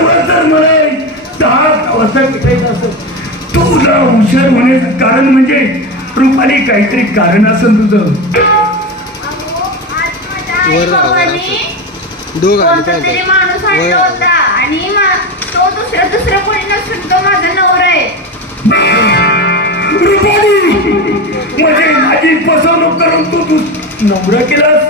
बरोबर जर मला 10 वाजता भेटायचं असेल तुला हुशार होण्याचं कारण म्हणजे रुपाली काहीतरी कारण असेल तुझं. कोणतरी माणूस आणला होता आणि तो दुसरा कोणी नसून तो माझा नवरा आहे. रुपाली म्हणजे माझी फसवणूक करून तू नवरा केलास.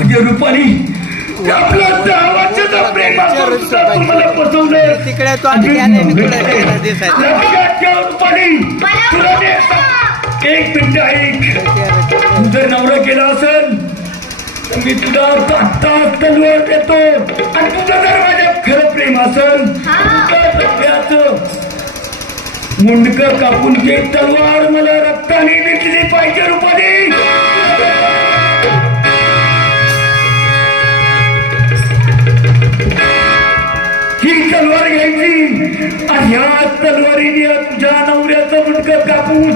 अगं रुपाली आपल्या गावाच्या प्रेमाचं तुम्हाला पसवलं तिकडे तो एक मिनिट ऐक. तू जर नवरा केला असेल तर मी तुला आत्ता तलवार देतो आणि तुझं जर माझ्यात खरं प्रेम असेल मुंडक कापून घे. तलवार मला रक्ताने विकली पाहिजे रुपाली. ही तलवार घ्यायची आणि ह्या तलवारीने तुझ्या नवऱ्याचं मुंडकं कापून